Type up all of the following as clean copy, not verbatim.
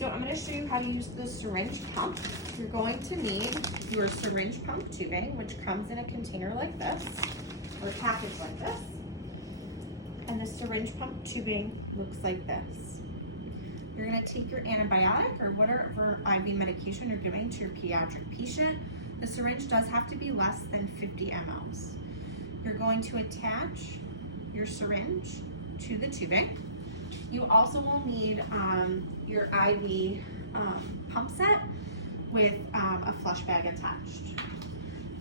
So I'm going to show you how to use the syringe pump. You're going to need your syringe pump tubing, which comes in a container like this, or a package like this. And the syringe pump tubing looks like this. You're going to take your antibiotic or whatever IV medication you're giving to your pediatric patient. The syringe does have to be less than 50 mLs. You're going to attach your syringe to the tubing. You also will need your IV pump set with a flush bag attached.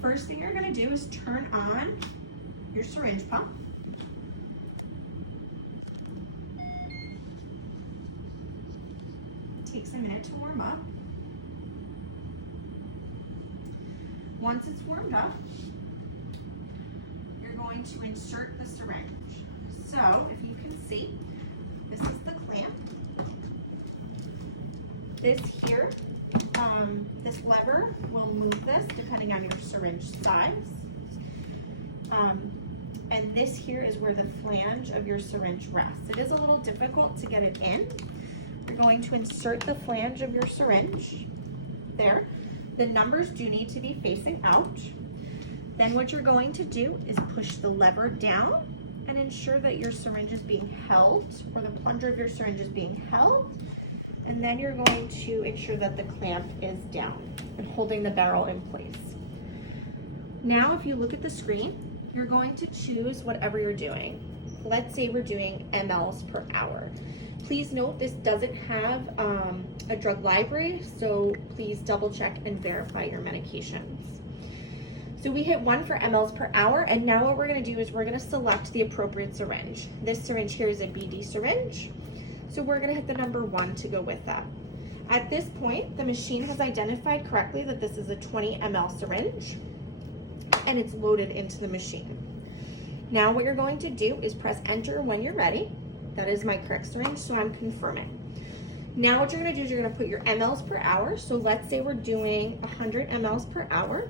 First thing you're going to do is turn on your syringe pump. It takes a minute to warm up. Once it's warmed up, you're going to insert the syringe. So if you can see, this is the clamp. This here, this lever will move this depending on your syringe size. And this here is where the flange of your syringe rests. It is a little difficult to get it in. You're going to insert the flange of your syringe there. The numbers do need to be facing out. Then what you're going to do is push the lever down and ensure that your syringe is being held, or the plunger of your syringe is being held. And then you're going to ensure that the clamp is down and holding the barrel in place. Now, if you look at the screen, you're going to choose whatever you're doing. Let's say we're doing mLs per hour. Please note this doesn't have a drug library, so please double check and verify your medications. So we hit 1 for mLs per hour, and now what we're going to do is we're going to select the appropriate syringe. This syringe here is a BD syringe, so we're going to hit the number 1 to go with that. At this point, the machine has identified correctly that this is a 20 ml syringe, and it's loaded into the machine. Now what you're going to do is press enter when you're ready. That is my correct syringe, so I'm confirming. Now what you're going to do is you're going to put your mLs per hour. So let's say we're doing 100 mLs per hour.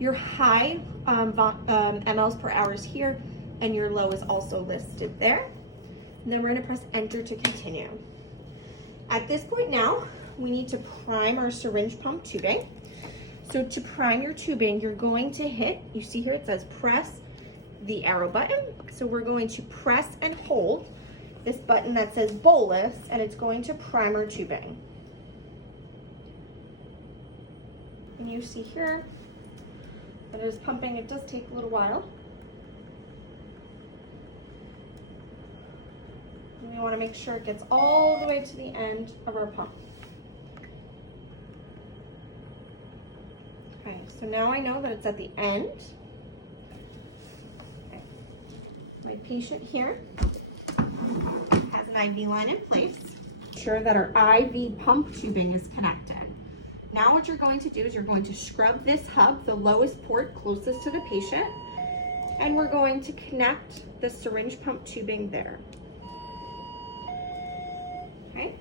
Your high mLs per hour is here, and your low is also listed there. And then we're going to press enter to continue. At this point now, we need to prime our syringe pump tubing. So to prime your tubing, you're going to hit, you see here it says press the arrow button. So we're going to press and hold this button that says bolus, and it's going to prime our tubing. And you see here that it is pumping. It does take a little while. And we want to make sure it gets all the way to the end of our pump. Okay, so now I know that it's at the end. Okay. My patient here has an IV line in place. Ensure that our IV pump tubing is connected. Now what you're going to do is you're going to scrub this hub, the lowest port closest to the patient, and we're going to connect the syringe pump tubing there. Okay.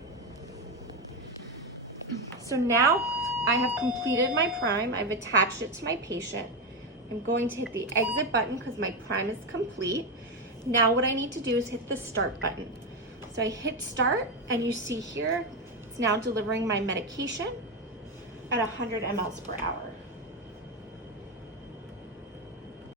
So now I have completed my prime. I've attached it to my patient. I'm going to hit the exit button because my prime is complete. Now what I need to do is hit the start button. So I hit start, and you see here, it's now delivering my medication at 100 mLs per hour.